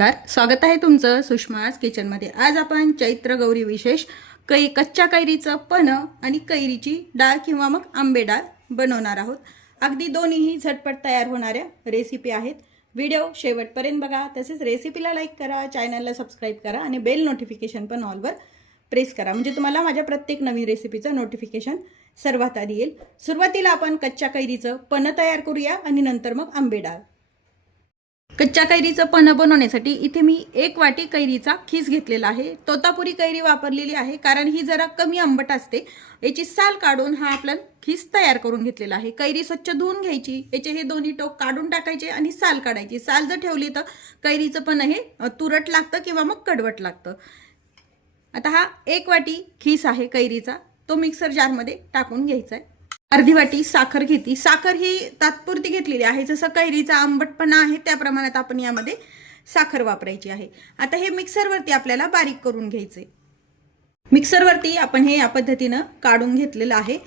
स्वागत आहे तुमचं सुषमाज किचनमध्ये। आज आपण चैत्र गौरी विशेष कच्च्या कैरीचं पन्ह आणि कैरीची डाळ किंवा मग आंबे डाळ बनवणार आहोत। अगदी दोन्हीही झटपट तयार होणाऱ्या रेसिपी आहेत। व्हिडिओ शेवटपर्यंत बघा, तसेच रेसिपीला लाईक करा, चॅनलला सबस्क्राइब करा आणि बेल नोटिफिकेशन पण ऑलवर प्रेस करा, म्हणजे तुम्हाला माझ्या प्रत्येक नवीन रेसिपीचं नोटिफिकेशन सर्वात आधी येईल। सुरुवातीला आपण कच्च्या कैरीचं पन्ह तयार करूया आणि नंतर मग आंबे डाळ। कच्च्या कैरीचं पन्ह बनवण्यासाठी इथे मी 1 वाटी कैरीचा खीस घेतलेला आहे। तोतापुरी कैरी वापरलेली आहे, कारण ही जरा कमी आंबट असते। याची साल काढून हा आपला खीस तयार करून घेतलेला आहे। कैरी स्वच्छ धुवून घ्यायची, याचे हे दोन्ही टोक काढून टाकायचे आणि साल काढायची। साल जर ठेवली तर कैरीचं पन्ह हे तुरट लागतं किंवा मग कडवट लागतं। आता हा 1 वाटी खीस आहे कैरीचा, तो मिक्सर जारमध्ये टाकून घ्यायचा आहे। अर्धी वाटी साखर घेतली। साखर ही तात्पुरती घेतलेली आहे, जसं कैरीचा आंबटपणा आहे त्या प्रमाणात आपण यामध्ये साखर वापरायची आहे। आता हे मिक्सरवरती आपल्याला बारीक करून घ्यायचे। मिक्सरवरती आपण हे या पद्धतीने काढून घेतलेलं आहे।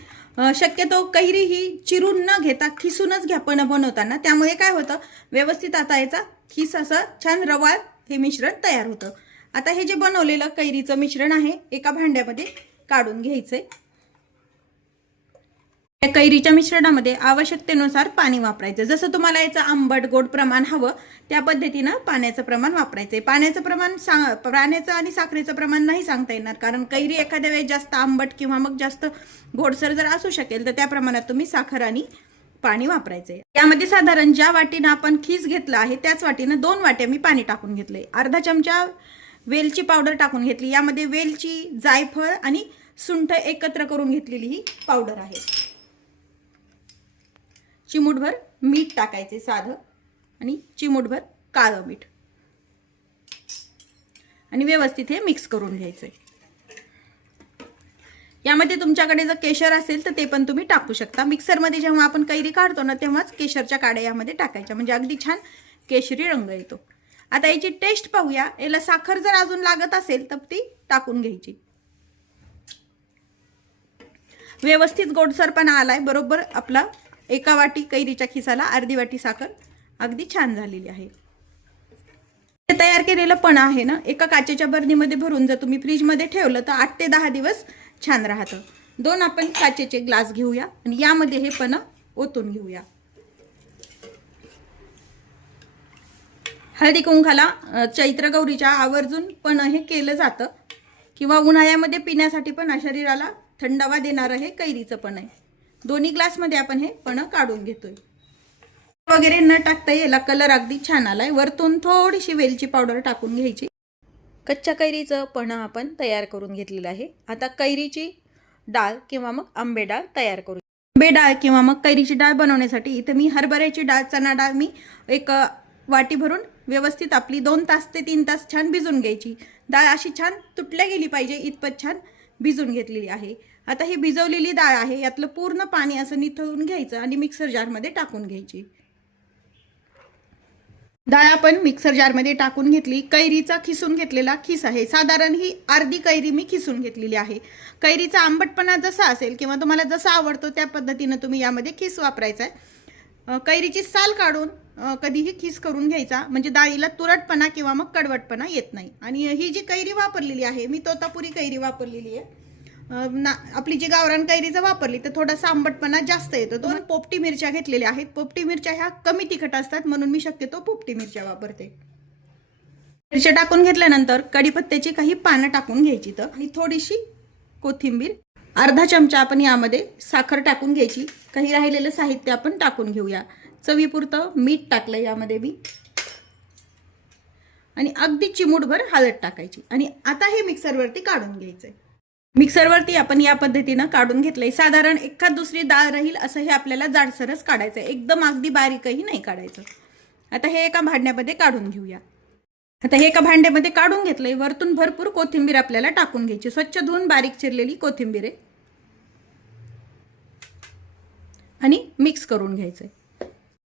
शक्यतो कैरी ही चिरून न घेता खिसूनच घ्या पन्ह बनवताना, त्यामुळे काय होतं व्यवस्थित आता याचा खीस असं छान रवाळ हे मिश्रण तयार होतं। आता हे जे बनवलेलं कैरीचं मिश्रण आहे एका भांड्यामध्ये काढून घ्यायचे। या कैरीच्या मिश्रणामध्ये आवश्यकतेनुसार पाणी वापरायचं। जसं तुम्हाला याचं आंबट गोड प्रमाण हवं त्या पद्धतीने पाण्याचं प्रमाण वापरायचं। पाण्याचं प्रमाण पाण्याचं आणि साखरेचं प्रमाण नाही सांगता येणार, कारण कैरी एखाद्या वेळेस जास्त आंबट किंवा मग जास्त गोडसर जर असू शकेल तर त्या प्रमाणात तुम्ही साखर आणि पाणी वापरायचे। यामध्ये साधारण ज्या वाटीने आपण खीस घेतला आहे त्याच वाटीने 2 वाट्या मी पाणी टाकून घेतले। अर्धा चमचा वेलची पावडर टाकून घेतली। यामध्ये वेलची, जायफळ आणि सुंठ एकत्र करून घेतलेली ही पावडर आहे। चिमूटभर मीठ टाकायचे साधं आणि चिमूटभर काळं मीठ आणि व्यवस्थित हे मिक्स करून घ्यायचे। यामध्ये तुमच्याकडे जर केशर असेल तर ते पण तुम्ही टाकू शकता। मिक्सरमध्ये जेव्हा आपण कैरी काढतो ना तेव्हाच केशरच्या काड्या यामध्ये टाकायच्या, म्हणजे अगदी छान केशरी रंग येतो। आता याची टेस्ट पाहूया। याला साखर जर अजून लागत असेल तर ती टाकून घ्यायची। व्यवस्थित गोडसरपणा आलाय, बरोबर आपला 1 वाटी कैरीच्या खिसाला अर्धी वाटी साखर अगदी छान झालेली आहे। हे तयार केलेलं पन्ह आहे ना, एका काचेच्या बरणीमध्ये भरून जर तुम्ही फ्रीजमध्ये ठेवलं तर 8 ते 10 दिवस छान राहतं। 2 आपण काचेचे ग्लास घेऊया आणि यामध्ये हे पन्ह ओतून घेऊया। हळदी कुंकाला चैत्र गौरीच्या आवर्जून पन्ह हे केलं जातं, किंवा उन्हाळ्यामध्ये पिण्यासाठी पण शरीराला थंडावा देणारं हे कैरीचं पन्ह आहे। दोन्ही ग्लास मध्ये आपण हे पन्ह काढून घेतोय। वगैरे न टाकता याला कलर अगदी छान आलाय। वरतून थोडीशी वेलची पावडर टाकून घ्यायची। कच्च्या कैरीचं पन्ह आपण तयार करून घेतलेलं आहे। आता कैरीची डाळ किंवा मग आंबे डाळ तयार करू। आंबे डाळ किंवा मग कैरीची डाळ बनवण्यासाठी इथे मी हरभऱ्याची डाळ, चणा डाळ मी 1 वाटी भरून व्यवस्थित आपली 2 तास ते 3 तास छान भिजून घ्यायची। डाळ अशी छान तुटल्या गेली पाहिजे इतपत छान भिजून घेतलेली आहे। आता ही भिजवलेली डाळ आहे, यातलं पूर्ण पाणी असं निथळून घ्यायचं आणि मिक्सर जारमध्ये टाकून घ्यायची। डाळ आपण मिक्सर जारमध्ये टाकून घेतली। कैरीचा खिसून घेतलेला खीस आहे, साधारण ही अर्धी कैरी मी खिसून घेतलेली आहे। कैरीचा आंबटपणा जसा असेल किंवा तुम्हाला जसा आवडतो त्या पद्धतीने तुम्ही यामध्ये खीस वापरायचा आहे। कैरीची साल काढून कधीही खीस करून घ्यायचा, म्हणजे डाळीला तुरटपणा किंवा मग कडवटपणा येत नाही। आणि ही जी कैरी वापरलेली आहे मी तोतापुरी कैरी वापरलेली आहे। आपली जी गावरान कैरी जर वापरली तर थोडासा आंबटपणा जास्त येतो। 2 पोपटी मिरच्या घेतलेल्या आहेत। पोपटी मिरच्या ह्या कमी तिखट असतात, म्हणून मी शक्यतो पोपटी मिरच्या वापरते। मिरच्या टाकून घेतल्यानंतर कढीपत्त्याची काही पानं टाकून घ्यायची आणि थोडीशी कोथिंबीर, अर्धा चमचा आपण यामध्ये साखर टाकून घ्यायची। काही राहिलेलं साहित्य आपण टाकून घेऊया। चवीपुरतं मीठ टाकलं यामध्ये मी, आणि अगदी चिमूटभर हळद टाकायची आणि आता हे मिक्सरवरती काढून घ्यायचंय। मिक्सरवरती आपण या पद्धतीने काढून घेतलंय। साधारण एखाद दुसरी डाळ राहील असं हे आपल्याला जाडसरच काढायचं आहे, एकदम अगदी बारीकही नाही काढायचं। आता हे एका भांड्यामध्ये काढून घेऊया। आता हे एका भांड्यामध्ये काढून घेतलंय। वरतून भरपूर कोथिंबीर आपल्याला टाकून घ्यायची, स्वच्छ धुवून बारीक चिरलेली कोथिंबीर आहे, आणि मिक्स करून घ्यायचंय।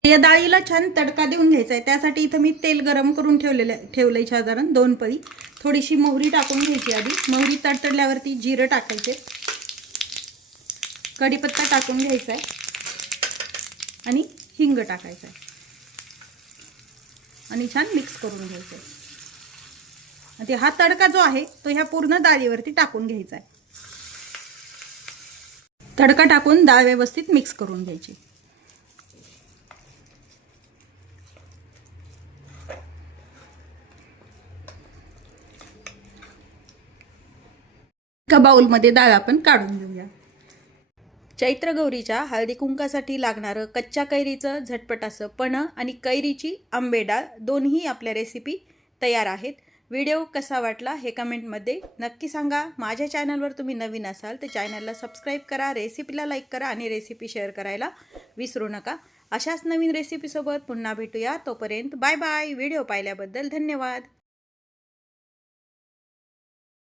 या डाळीला छान तडका देऊन घ्यायचा आहे, त्यासाठी इथं मी तेल गरम करून ठेवलंय साधारण 2 पळी। थोडीशी मोहरी टाकून घ्यायची आधी। मोहरी तडतडल्यावरती जिरं टाकायचे, कढीपत्ता टाकून घ्यायचा आहे आणि हिंग टाकायचा आहे आणि छान मिक्स करून घ्यायचं आहे। ते हा तडका जो आहे तो ह्या पूर्ण डाळीवरती टाकून घ्यायचा आहे. तडका टाकून डाळ व्यवस्थित मिक्स करून घ्यायची. एका बाउलमध्ये डाळ आपण काढून घेऊया. चैत्र गौरीच्या हळदी कुंकासाठी लागणारं कच्च्या कैरीचं झटपट असं पन्हं आणि कैरीची आंबे डाळ दोन्ही आपल्या रेसिपी तयार आहेत. व्हिडिओ कसा वाटला हे कमेंटमध्ये नक्की सांगा. माझ्या चॅनलवर तुम्ही नवीन असाल तर चॅनलला सबस्क्राईब करा, रेसिपीला लाईक करा आणि रेसिपी शेअर करायला विसरू नका. अशाच नवीन रेसिपीसोबत पुन्हा भेटूया. तोपर्यंत बाय बाय. व्हिडिओ पाहिल्याबद्दल धन्यवाद.